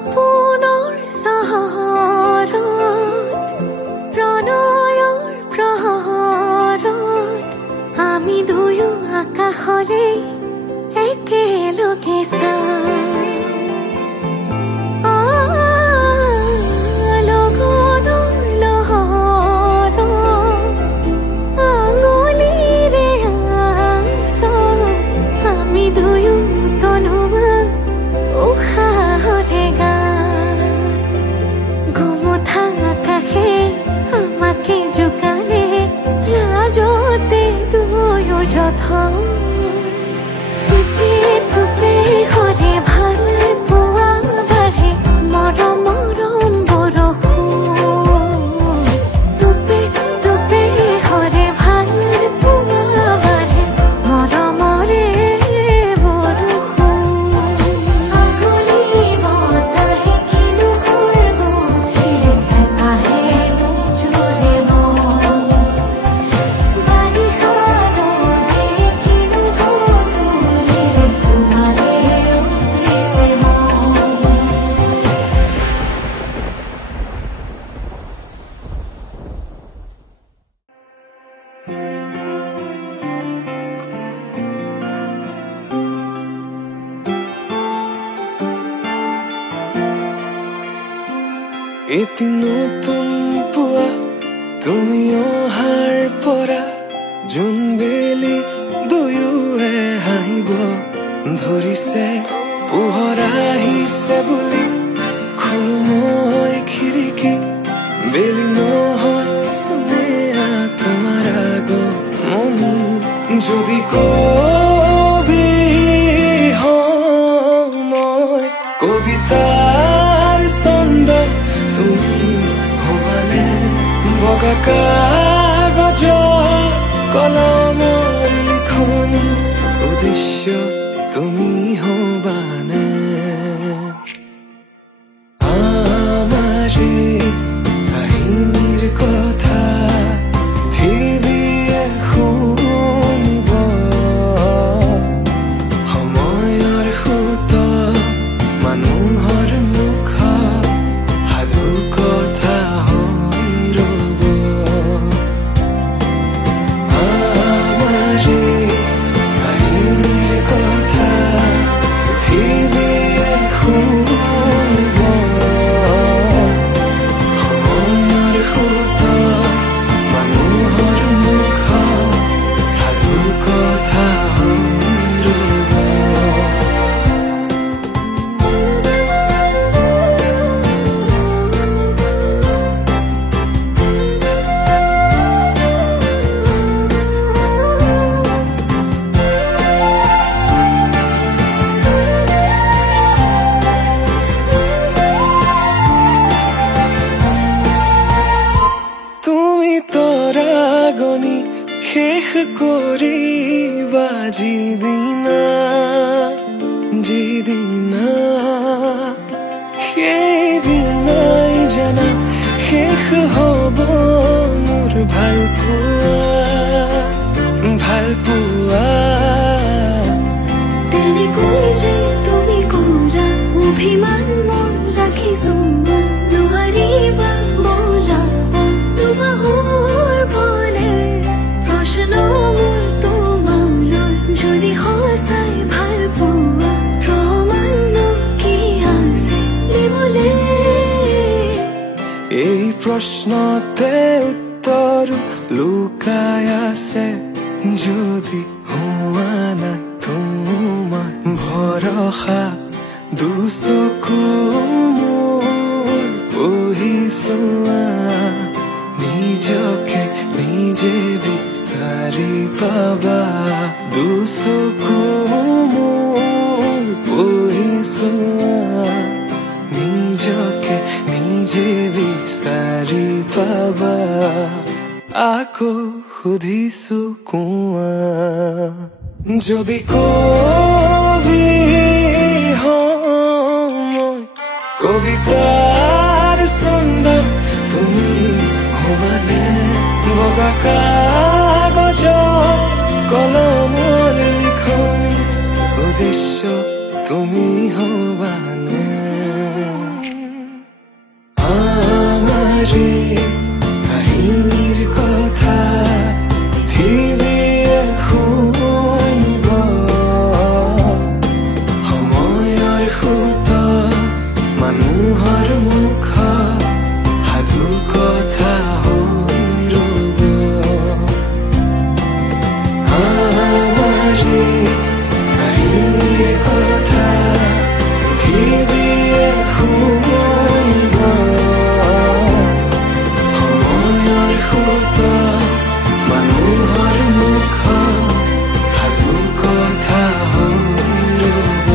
সপোনৰ চহৰত প্ৰণয়ৰ প্ৰহৰত আমি দুয়ো আকাশৰে একেলগে এটি নতুন পুৱা তুমি অহাৰ পৰা জোন বেলি দুয়োৱে হাঁহিব ধৰিছে পোহৰ আহিছে বুলি খোলো মই খিৰিকী বেলি নহয় চুনেয়া তোমাৰ আগমনি যদি কবি মই কবিতাৰ ছন্দ তুমি হবানে বগা কাগজ কলমৰ লিখনি উদ্দেশ্য তুমি হবানে আমাৰে কাহিনীৰ কথা পৃথিৱীয়ে শুনিব সময়ৰ সুত মানুহৰ মুখ সাধু কথা হৈ ৰব আমাৰে কাহিনীৰ কথা পৃথিৱীয়ে শুনিব সময়ৰ সুত মানুহৰ মুখ সাধু কথা হৈ ৰব তুমি তৰাগনি শেষ কৰিবা যিদিনা সেইদিনাই জানা শেষ হব মোৰ ভাল পোৱা তেনেকৈ যে তুমি কৰা অভিমান মন ৰাখিছো নোৱাৰিবা বোলাব তোমাহুৰ বলে প্ৰশ্ন মোৰ তোমালৈ যদি সঁচাই ভাল পোৱা প্ৰমাণ কি আছে দিবলে এই প্ৰশ্নতে উত্তৰ লুকাই আছে যদি হোৱা না তোমাৰ ভৰসা দুচকু মোৰ পঢ়িছোৱা নিজকে নিজে বিচাৰি পাবা দুচকু মোৰ পঢ়িছোৱা নিজকে নিজে বিচাৰি পাবা আকৌ সুধিছো কোৱা যদি কবি মই কবিতাৰ ছন্দ তুমি হবানে বগা কাগজ কলমৰ লিখনি উদ্দেশ্য তুমি হবানে আমাৰে কাহিনীৰ কথা পৃথিৱীয়ে শুনিব সময়ৰ সোঁতত মানুহৰ মুখত সাধু কথা হৈ ৰ'ব আমাৰে কাহিনীৰ কথা পৃথিৱীয়ে শুনিব সময়ৰ সোঁতত মানুহৰ মুখত সাধু কথা হৈ ৰ'ব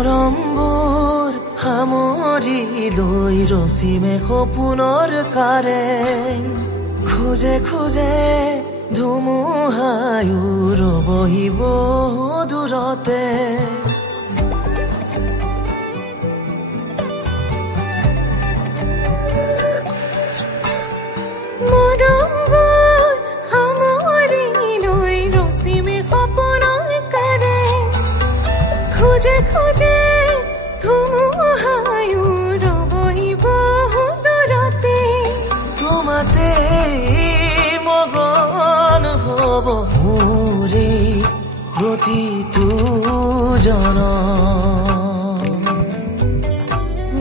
মৰমবোৰ সামৰি লৈ ৰচিমে সপোনৰ কাৰেং খোজে খোজে ধুমুহায়ো ৰবহিব দূৰতে খোজে খোজে ধুমুহায়ো ৰবহিব দূৰতে তোমাতে মগন হ'ব মোৰে প্ৰতিটো জনম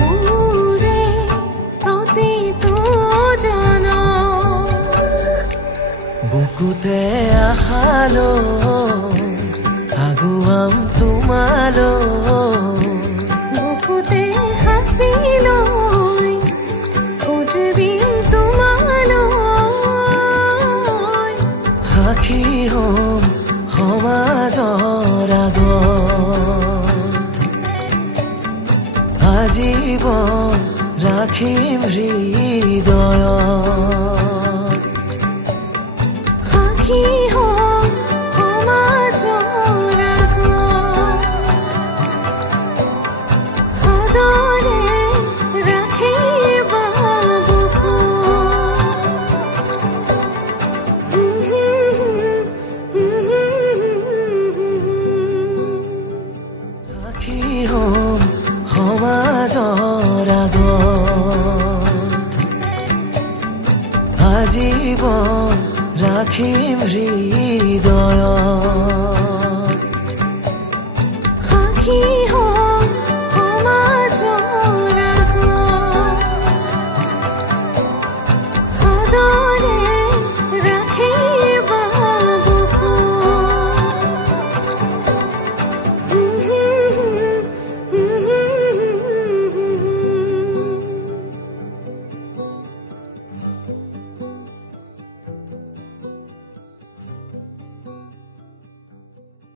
মোৰে প্ৰতিটো জনম বুকুতে আশালৈ আগুৱাম তোমালৈ বুকুতে সাঁচি লৈ খোজ দিম তোমালৈ সাক্ষী হম সমাজৰ আগত আজীৱন ৰাখিম হৃদয়ত সাক্ষী হম সমাজৰ আগত সদৰে ৰাখিবা সাক্ষী হম সমাজৰ আগত আজীৱন ৰাখিম হৃদয়ত সাক্ষী